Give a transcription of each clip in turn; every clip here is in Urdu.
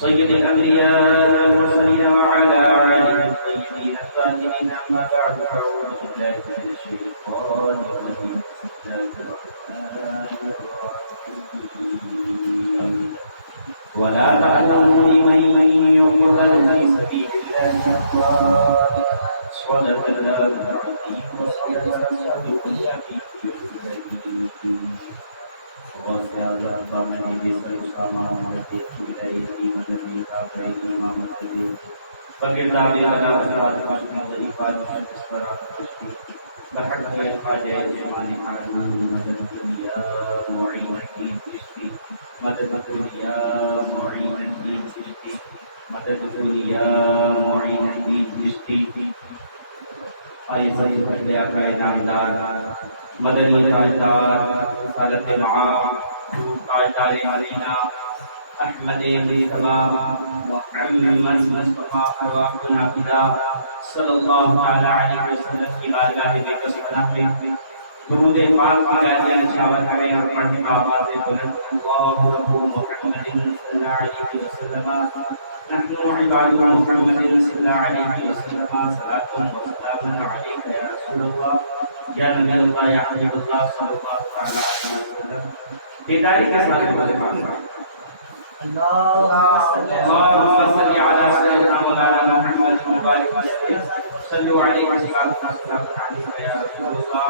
سيد الأنبياء والمرسلين وعلى آله الطيبين الطاهرين. أما بعد فأعوذ بالله من الشيطان الرجيم. ولا تعلموا لمن يقتل في سبيل الله أموات. صدق الله العظيم وصدق رسوله الأمين. مدنی تاجدار رسالت معاب تاجدار علینا احمد مصطفیٰ محمد مصطفیٰ ارواحنا فدا صلی اللہ تعالی علیہ وسلم کی بارگاہ میں قصبنا میں درود پاک عالیہ شاور کریں اور پڑھنے کا آواز بلند اللہ رب محمد صلی اللہ علیہ وسلم نحن عباد محمد صلی اللہ علیہ وسلم صلاۃ و سلام علیک یا رسول اللہ یا نبی اللہ یا حبیب اللہ صلی اللہ تعالی علیہ وسلم. بیداری کے ساتھ اللهم صل على سيدنا مولانا محمد مبارک وسلم صلوا علیہ وسلم یا رسول اللہ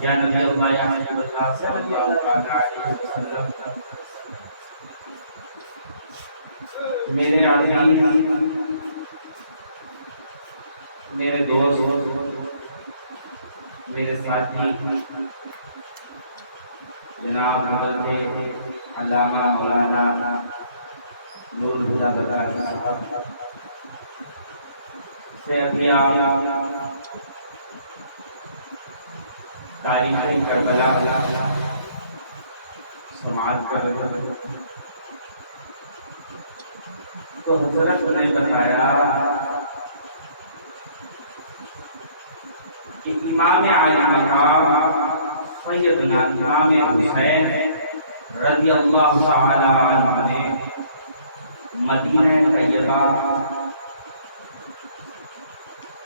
یا نبی اللہ یا حبیب اللہ صلی اللہ تعالی علیہ وسلم. میرے عزیز، میرے دوست، میرے ساتھی جناب حضرت علامہ مولانا نور الہدیٰ بغدادی صاحب سے ابھی آپ تاریخ کربلا سماعت کر رہے ہیں تو حضرت نے بتایا کہ امام عالی مقام سیدنا امام حسین رضی اللہ تعالی عنہ نے مدینہ طیبہ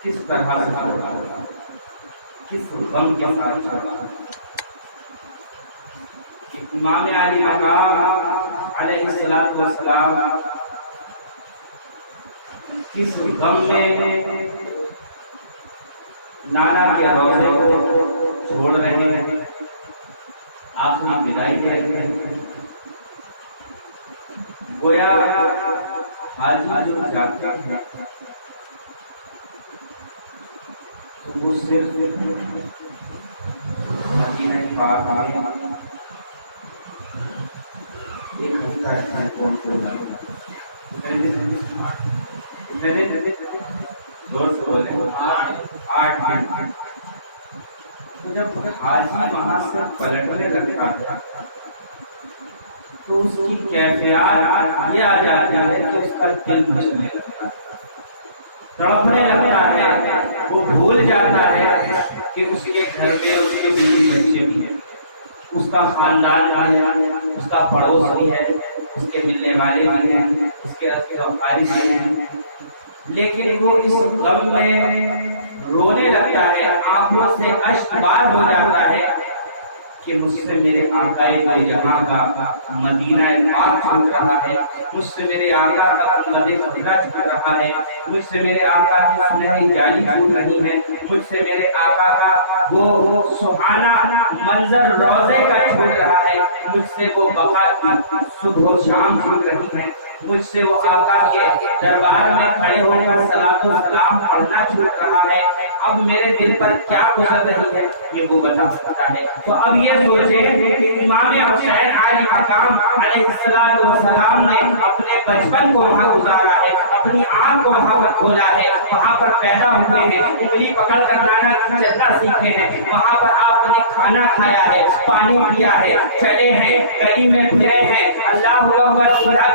کس طرح سے چھوڑا، کس غم کے ساتھ چھوڑا کہ امام عالی مقام علیہ السلام کس غم میں نانا کے روضے کو چھوڑ رہے ہیں، آخری بدائی دے رہے ہیں. گویا حاجی جو جاتے ہیں وہ صرف مدینہ پاک میں ایک ہفتہ زور سے بولے 8 منٹ. تو جب حاجی وہاں سے پلٹنے لگتا ہے تو اس کی کیفیات یہ آ جاتی ہے کہ اس کا دل مچلنے لگتا ہے، تڑپنے لگتا ہے. وہ بھول جاتا ہے کہ اس کے گھر میں اس کے بیوی بچے بھی ہیں، اس کا خاندان بھی ہے، اس کا پڑوس بھی ہے، اس کے ملنے والے بھی ہیں، اس کے رشتے دار بھی ہیں. لیکن وہ اس غم میں رونے لگتا ہے، آنکھوں سے اشک بار ہو جاتا ہے کہ مجھ سے میرے آقا دو جہاں کا مدینہ پاک چھوٹ رہا ہے، مجھ سے میرے آقا کا گنبد خضرا چھوٹ رہا ہے، مجھ سے میرے آقا کی سنہری جالی چھوٹ رہی ہے، مجھ سے میرے آقا کا وہ سبحانہ منظر روضے کا چھوٹ رہا ہے، مجھ سے وہ بقا کی صبح و شام چھوٹ رہی ہے، مجھ سے وہ آقا کے دربار میں کھڑے ہو کر صلاۃ و سلام پڑھنا چھوٹ رہا ہے. اب میرے دل پر کیا گزر رہی ہے یہ وہ بتا سکتا ہے. تو اب یہ سوچے کہ امام حسین علی مقام علیہ السلام نے اپنے بچپن کو وہاں گزارا ہے، اپنی آنکھ کو وہاں پر کھولا ہے، وہاں پر پیدا ہوئے ہیں، انگلی پکڑ کر نانا چلنا سیکھے ہیں، وہاں پر آپ نے کھانا کھایا ہے، پانی پیا ہے، چلے ہیں، گلی میں پھرے ہیں، اللہ اکبر،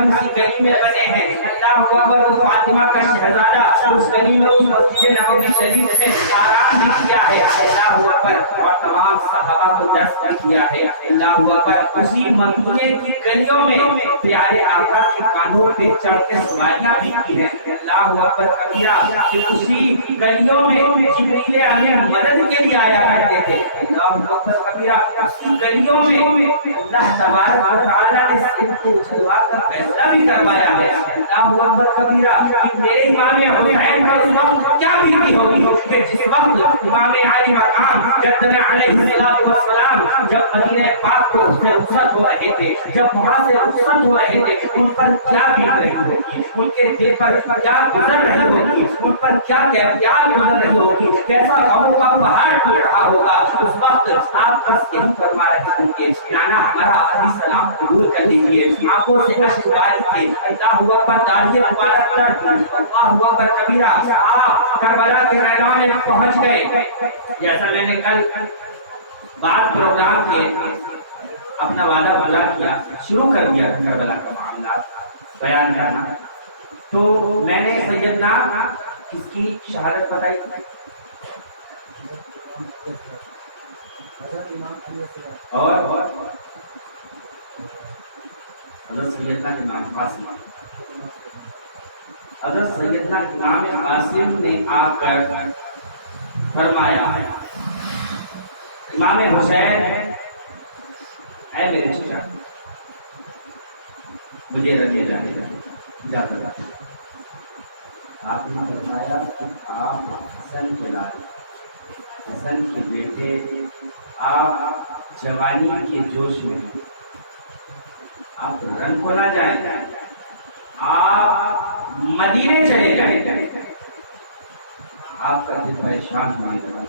کسی گلی میں بنے ہیں، اللہ اکبر، فاطمہ کا شہزادہ اس گلی میں اس مسجد نبوی شریف میں آرام بھی کیا ہے، اللہ اکبر، اور تمام صحابہ کو درس بھی کیا ہے، اللہ اکبر۔ اسی مدینے کی گلیوں میں پیارے آقا کے کانوں پہ چڑھ کے سواریاں بھی کی ہیں، اللہ اکبر کبیرہ۔ کہ اسی گلیوں میں جبریل امین مدد کے لیے آیا کرتے تھے، اللہ اکبر کبیرہ۔ اسی گلیوں میں اللہ تبارک و تعالیٰ نے ان کو اچھلوا کر فیصلہ بھی کروایا ہے، اللہ اکبر کبیرہ۔ میرے امام حسین پر اس وقت کیا بیتی ہوگی کہ جس وقت امام علی مقام جدنا علیہ السلام جب مدینہ پاک کو سے رخصت ہو رہے تھے، جب وہاں سے رخصت ہو رہے تھے، ان پر کیا بیت رہی ہوگی، ان کے دل پر کیا گزر رہی ہوگی، ان پر کیا کیفیات گزر رہی ہوگی، کیسا غموں کا پہاڑ ٹوٹ رہا ہوگا۔ اس وقت آپ بس یہی فرما رہے ہوں گے، نانا ہمارا علیہ السلام قبول کر لیجیے، آنکھوں سے اشک باری تھے، اللہ اکبر، داڑھی مبارک کر دی، اللہ اکبر کبیرہ۔ آپ کربلا کے میدان میں پہنچ گئے، جیسا میں نے کل بات پروگرام کے اپنا وعدہ پورا کیا، شروع کر دیا کربلا کا معاملات بیان کرنا، تو میں نے سیدنا اس کی شہادت بتائی، اور حضرت سیدنا امام قاسم، حضرت سیدنا امام قاسم نے آ کر فرمایا، امام حسین اے میرے چچا، مجھے رکھے جانے جاتا۔ آپ نے فرمایا آپ حسن کے لال، حسن کے بیٹے، آپ جوانی کے جوش میں، آپ رن کو نہ جائیں، آپ مدینے چلے جائیں۔ آپ کا دل پریشان ہونے لگا،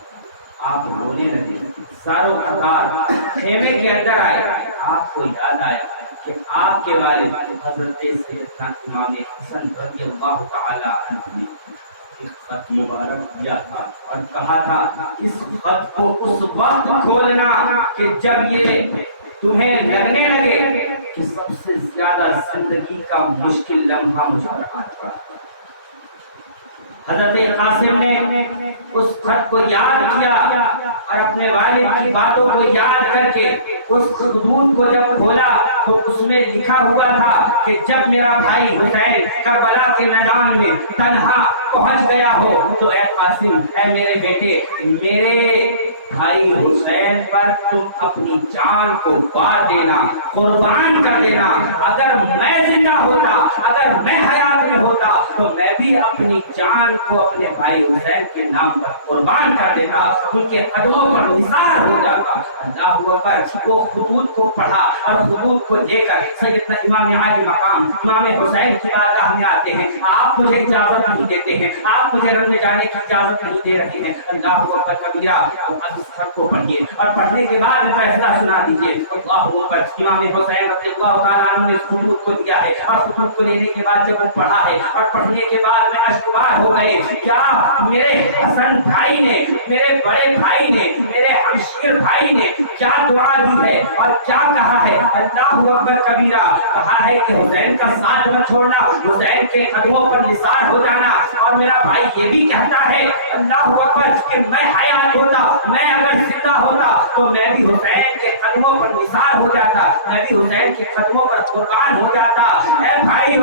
آپ رونے لگے، ساروں قطار خیمے کے اندر آئے، آپ کو یاد آیا کہ آپ کے والد حضرت سیدنا امام حسن رضی اللہ تعالی عنہ نے ایک خط مبارک دیا تھا اور کہا تھا اس خط کو اس وقت کھولنا کہ جب یہ تمہیں لگنے لگے کہ سب سے زیادہ زندگی کا مشکل لمحہ مجھ پر آ پڑا۔ حضرت قاسم نے اس خط کو یاد کیا اور اپنے والد کی باتوں کو یاد کر کے اس خطوط کو جب کھولا تو اس میں لکھا ہوا تھا کہ جب میرا بھائی حسین کربلا کے میدان میں تنہا پہنچ گیا ہو تو اے قاسم، اے میرے بیٹے، میرے بھائی حسین پر تم اپنی جان کو وار دینا، قربان کر دینا۔ اگر میں زندہ ہوتا، اگر میں حیات میں ہوتا تو میں بھی اپنی جان کو اپنے بھائی حسین کے نام پر قربان کر دینا، ان کے قدموں پر نثار ہو جاتا۔ اللہ اکبر۔ وہ خطوط کو پڑھا اور خطوط کو لے کر سیدنا امام علی مقام امام حسین کی بارگاہ میں آتے ہیں، آپ مجھے اجازت نہیں دیتے ہیں، آپ مجھے رن میں جانے کی اجازت نہیں دے رہے ہیں۔ اللہ اکبر کبیرہ۔ سب کو پڑھیے اور پڑھنے کے بعد فیصلہ سنا دیجیے۔ اللہ اکبر۔ امام حسین رضی اللہ تعالیٰ عنہ نے خطوط کو دیا ہے اور خطوط کو لینے کے بعد جب وہ پڑھا ہے اور پڑھنے کے بعد میں اشکبار ہو گئے، کیا میرے حسن بھائی نے، میرے بڑے بھائی نے، میرے ہمشیر بھائی نے کیا دعا دی ہے اور کیا کہا ہے۔ اللہ اکبر کبیرہ۔ کہا ہے کہ حسین کا ساتھ مت چھوڑنا، حسین کے قدموں پر نثار ہو جانا، اور میرا بھائی یہ بھی کہتا ہے اللہ اکبر کہ میں حیات ہوتا، میں اگر زندہ ہوتا تو میں بھی حسین کے قدموں پر نثار ہو جاتا، میں بھی حسین کے قدموں پر قربان ہو جاتا۔ اے بھائی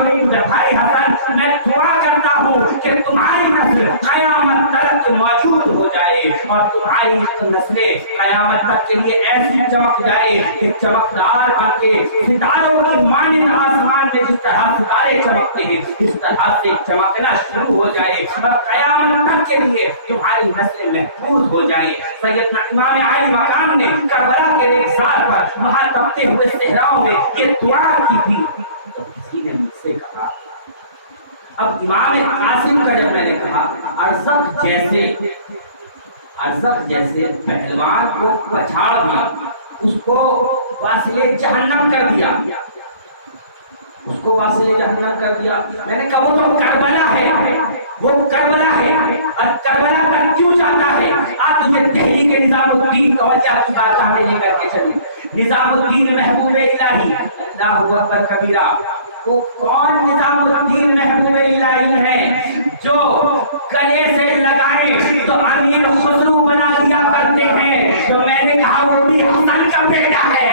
حسن، میں دعا کرتا ہوں کہ تمہاری نسل قیامت تک موجود ہو جائے اور تمہاری نسلیں قیامت تک کے لیے ایسی چمک جائے کہ چمکدار بن کے ستاروں کی مانند آسمان میں جس طرح ستارے چمکتے ہیں اس طرح سے چمکنا شروع ہو جائے اور قیامت تک کے لیے تمہاری نسلیں محفوظ ہو جائیں۔ سیدنا امام علی مقام نے کربلا کے رخسار پر وہاں تپتے ہوئے صحراؤں میں یہ دعا کی تھی، تو کسی نے مجھ سے کہا، اب امام قاسم کا جب میں نے کہا ارزق جیسے پہلوان کو پچھاڑ دیا، اس کو واصل جہنم کر دیا، اس کو واصل جہنم کر دیا، میں نے کہا وہ تو کربلا ہے، وہ کربلا ہے، اور کربلا پر کیوں جاتا ہے؟ آپ تجھے دہلی کے نظام الدین توجہ کی بات آتے لے کر کے چلیں۔ نظام الدین محبوب الہی، اللہ اکبر کبیرہ۔ وہ کون نظام الدین محبوب الہی ہے؟ جو گلے سے لگائے تو امیر خسرو بنا دیا کرتے ہیں. تو میں نے کہا وہ بھی حسن کا بیٹا ہے,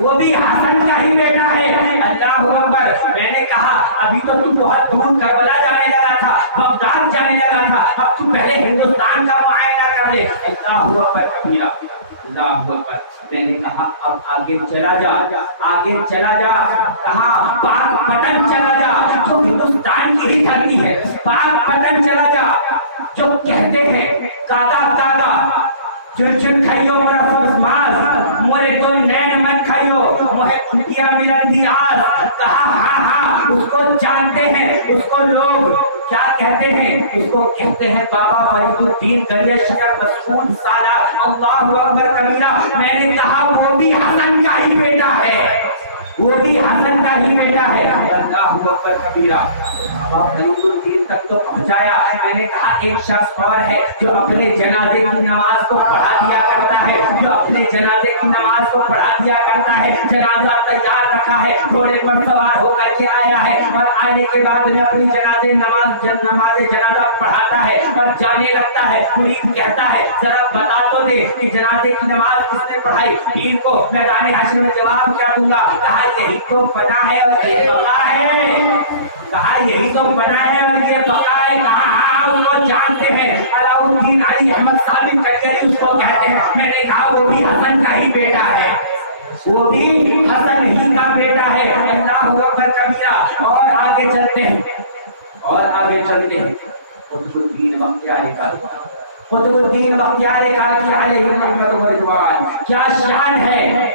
وہ بھی حسن کا ہی بیٹا ہے. اللہ اکبر. میں نے کہا ابھی تو تو بہت دور کربلا جانے لگا تھا, بغداد جانے لگا تھا, اب تو پہلے ہندوستان کا معائنہ کر لے. اللہ اکبر کبیرہ, اللہ اکبر. میں نے کہا اب آگے چلا جا, آگے چلا جا. کہا پاک پٹن چلا جا, جو ہندوستان کی ہی دھرتی ہے. پاک پٹن چلا جا, جو کہتے ہیں کادا کادا چڑ چڑ کھائیو مرا سب ماس مورے تو نین من کھائیو موہے کیا میرا دیاس. کہا ہاں ہاں اس کو جانتے ہیں, اس کو لوگ کیا کہتے ہیں, اس کو کہتے ہیں بابا فرید الدین گنج شکر مسعود سالار. اللہ اکبر کبیرہ. میں نے کہا وہ بھی حسن کا ہی بیٹا ہے, وہ بھی حسن کا ہی بیٹا ہے. اللہ اکبر کبیرہ. اور فرید الدین تک تو پہنچایا. میں نے کہا ایک شخص اور ہے جو اپنے جنازے کی نماز کو پڑھا دیا کرتا ہے, جو اپنے جنازے کی نماز کو پڑھا دیا کرتا ہے. جنازہ تیار رکھا ہے, گھوڑے پر سوار ہو کر کے آیا ہے, اور آنے کے بعد میں اپنی نماز جنازہ پڑھاتا ہے اور جانے لگتا ہے. پیر کہتا ہے ذرا بتا تو دے کہ جنازے کی نماز کس نے پڑھائی. پیر کو میدان حشر میں جواب کیا دوں گا. کہا یہی تو بنا ہے اور یہ بقا ہے, کہا یہی تو بنا ہے اور یہ بقا ہے. کہا ہاں اس کو جانتے ہیں, علاء الدین علی احمد صاحب کٹگری اس کو کہتے ہیں. میں نے کہا وہ بھی حسن کا ہی بیٹا ہے, وہ بھی حسن ہی کا بیٹا ہے. اللہ اکبر کبیرہ. اور آگے چلتے ہیں, اور آگے چلتے ہیں. قطب الدین بختیار کاکی, قطب الدین بختیار کاکی علیہ رحمت و رضوان. کیا شان ہے.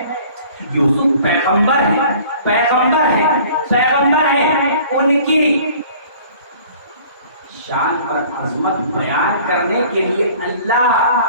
یوسف پیغمبر ہے, پیغمبر ہے, پیغمبر ہے. ان کی شان اور عظمت بیان کرنے کے لیے اللہ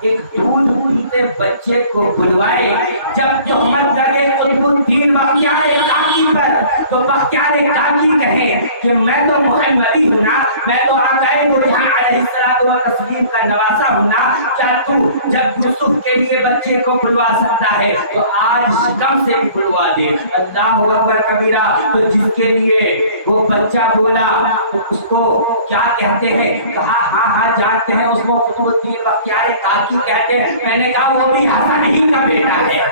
ایک دودھ پیتے بچے کو بلوائے. جب تہمت لگے قطب الدین بختیار کاکی پر, تو بختیار کاکی کہے کہ میں تو محمدی ہوں نا, میں تو آقائے نورہاں علیہ السلام و تسلیم کا نواسا ہوں نا. کیا تو جب یوسف کے لیے بچے کو بلوا سکتا ہے تو آج شکم سے بھی بلوا دے. اللہ اکبر کبیرہ. تو جس کے لیے وہ بچہ بولا تو اس کو کیا کہتے ہیں. کہا ہاں ہاں جانتے ہیں اس کو قطب الدین بختیار کاکی کہتے ہیں. میں نے کہا وہ بھی حسن ہی کا بیٹا ہے,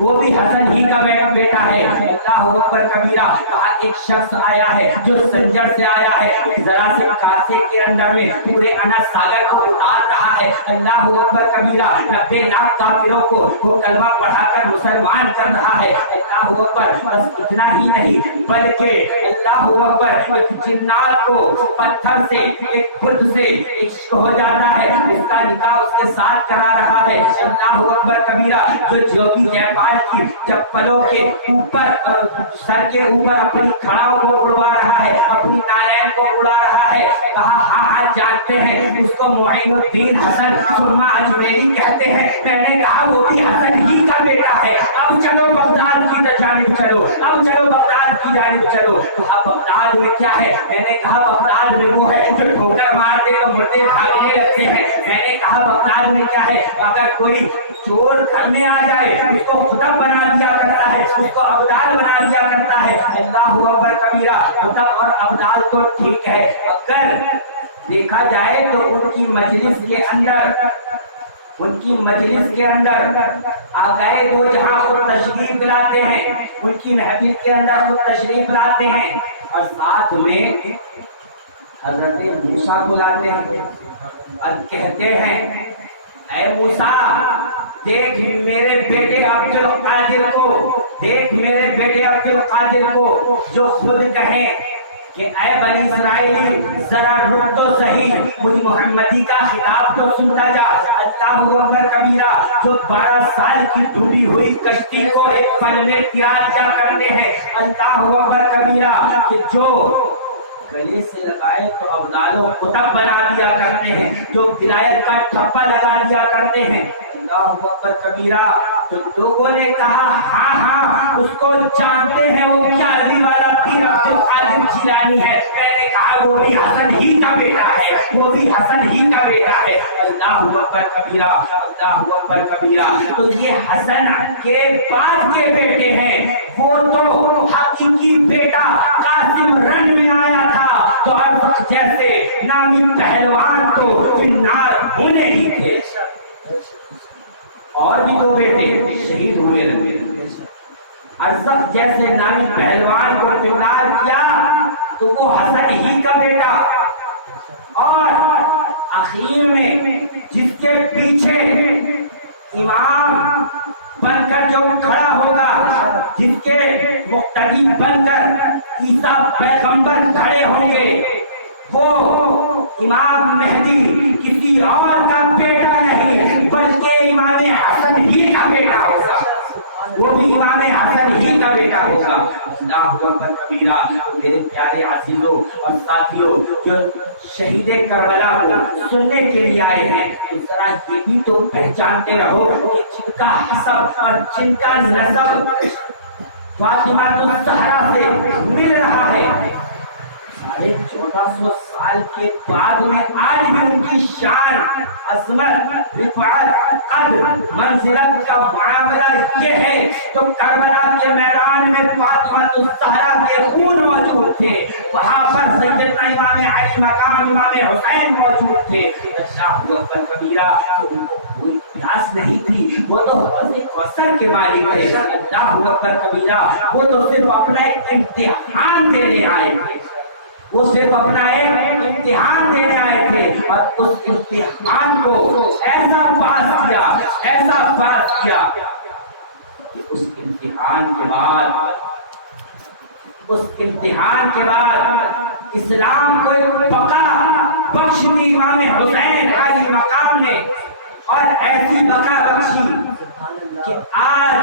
وہ بھی حسن ہی کا بیٹا ہے. اللہ اکبر کبیرہ. کہا ایک شخص آیا ہے جو سنجر سے آیا ہے, ذرا سے کاسے کے اندر میں پورے انا ساگر کو اتار رہا ہے. اللہ اکبر کبیرہ. 90 لاکھ کافروں کو وہ کلمہ پڑھا کر مسلمان کر رہا ہے. اللہ اکبر. بس اتنا ہی نہیں بلکہ اللہ اکبر جنات کو پتھر سے ایک خود سے عشق ہو جاتا ہے, اس کا نکاح اس کے ساتھ کرا رہا ہے. اللہ اکبر کبیرہ. جو جوگی جیپال کی چپلوں کے اوپر سر کے اوپر اپنی کھڑاؤں کو اڑوا رہا ہے, اپنی نالین کو اڑا رہا ہے. کہا ہاں ہاں جانتے ہیں اس کو معین الدین حسن سرما اجمیری کہتے ہیں. میں نے کہا وہ بھی حسن ہی کا بیٹا ہے. اب چلو بغداد کی جانب چلو, اب چلو بغداد کی جانب چلو. کہا بغداد میں کیا ہے. میں نے کہا بغداد میں وہ ہے جو ٹھوکر مار دے تو مردے بھاگنے لگتے ہیں. میں نے کہا بغداد میں کیا ہے. اگر کوئی چور گھر میں آ جائے اس کو خطب بنا دیا کرتا ہے, اس کو ابدال بنا دیا کرتا ہے. اللہ اکبر کبیرہ. خطب اور ابدال تو ٹھیک ہے, اگر دیکھا جائے تو ان کی مجلس کے اندر, ان کی مجلس کے اندر آقائے وہ جہاں خود تشریف لاتے ہیں, ان کی محفل کے اندر خود تشریف لاتے ہیں, اور ساتھ میں حضرت موسیٰ کو لاتے ہیں اور کہتے ہیں اے موسیٰ دیکھ میرے بیٹے عبد القادر کو, دیکھ میرے بیٹے عبد القادر کو, جو خود کہیں کہ اے بنی اسرائیلی ذرا رک تو صحیح, مجھ محمدی کا خطاب تو سنتا جا. اللہ اکبر کبیرہ. جو 12 سال کی ڈوبی ہوئی کشتی کو ایک پل میں گرا دیا کرتے ہیں. اللہ اکبر کبیرہ. کہ جو گلے سے لگائے تو ابدال و قطب بنا دیا کرتے ہیں, جو ولایت کا ٹھپا لگا دیا کرتے ہیں. اللہ اکبر کبیرہ. تو لوگوں نے کہا ہاں ہاں اس کو جانتے ہیں, وہ کیا علی والا پیر عبد القادر جیلانی ہے. میں نے کہا وہ بھی حسن ہی کا بیٹا ہے, وہ بھی حسن ہی کا بیٹا ہے. اللہ اکبر کبیرہ, اللہ اکبر کبیرہ. تو یہ حسن کے بعد کے بیٹے ہیں. وہ تو حقیقی بیٹا قاسم رن میں آیا تھا, تو اب جیسے نامی پہلوان تو فنار ہونے ہی تھے. اور بھی 2 بیٹے شہید ہوئے رہے. ارزق جیسے نامی پہلوان کو فنار کیا تو وہ حسن ہی کا بیٹا، اور آخر میں جس کے پیچھے امام بن کر جو کھڑا ہوگا، جس کے مقتدی بن کر عیسیٰ پیغمبر کھڑے ہوں گے، وہ امام مہدی کسی اور کا بیٹا نہیں بلکہ امام حسن ہی کا بیٹا ہوگا. وہ بھی امام حسن ہی کا بیٹا ہوگا. اللہ اکبر کبیرہ. میرے پیارے عزیزوں اور ساتھیوں جو شہید کربلا کو سننے کے لیے آئے ہیں، ذرا یہ بھی تو پہچانتے رہو کہ جن کا حسب اور جن کا نسب فاطمہ الزہرا سے مل رہا ہے، 1450 سال کے بعد میں آج بھی ان کی شان، عظمت، رفعت، قدر، منزلت کا معاملہ یہ ہے. تو کربلا کے میدان میں فاطمہ الزہرا کے خون موجود تھے، وہاں پر سیدنا امام علی مقام امام حسین موجود تھے. اللہ اکبر کبیرہ. کوئی پیاس نہیں تھی، وہ تو حوض کوثر کے مالک تھے. اللہ اکبر کبیرہ. وہ تو صرف اپنا ایک امتحان دینے آئے تھے، وہ صرف اپنا ایک امتحان دینے آئے تھے، اور اس امتحان کو ایسا پاس کیا، ایسا پاس کیا کہ اس امتحان کے بعد اسلام کو ایک بقا بخش دی امام حسین علی مقام نے، اور ایسی بقا بخشی کہ آج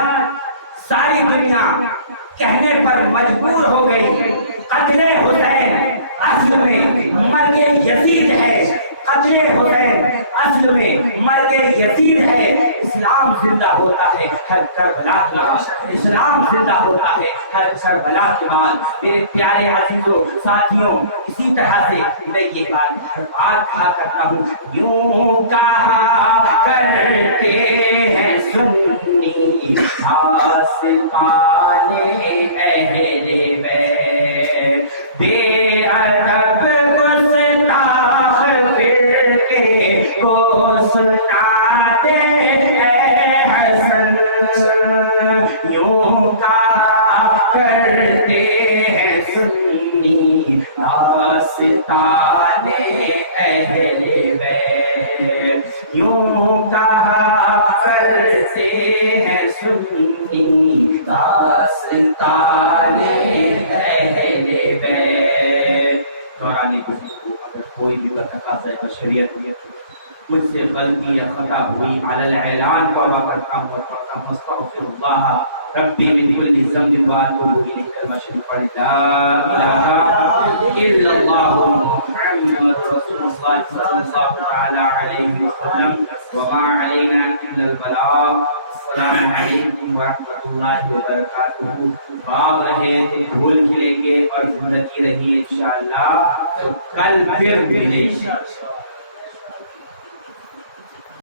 ساری دنیا کہنے پر مجبور ہو گئی قتل حسین اصل میں مرگ یزید ہے. قتل حسین اصل میں مرگ یزید ہے. اسلام زندہ ہوتا ہے ہر کربلا کے بعد، اسلام زندہ ہوتا ہے ہر کربلا کے بعد. میرے پیارے عزیزوں ساتھیوں، اسی طرح سے میں یہ بات ہر بار کہا کرتا ہوں، یوں کہا کرتے ہیں سنی آستان اہل بیت، بے ادب گستاخ فرقے کو سنا دے اے حسن. یوں کہا کرتے ہیں سنی آستان اہل بیت، یوں کہا کرتے ہیں سنی آستان اہل بیت. دوران گفتگو اگر کوئی بھی بتقاضۂ بشریت مجھ سے غلطی یا خطا ہوئی علی الاعلان توبہ کرتا ہوں اور پڑھتا ہوں استغفر اللہ ربی من کل ذنب واتوب الیہ. کلمہ شریف پڑھ لا الہ الا اللہ محمد رسول اللہ صلی اللہ تعالی علیہ وسلم وما علینا الا البلاغ. السلام علیکم ورحمۃ اللہ وبرکاتہ. باب رہے تو پھول کھلیں گے اور زندگی رہی انشاءاللہ. کل پھر ملیں گے.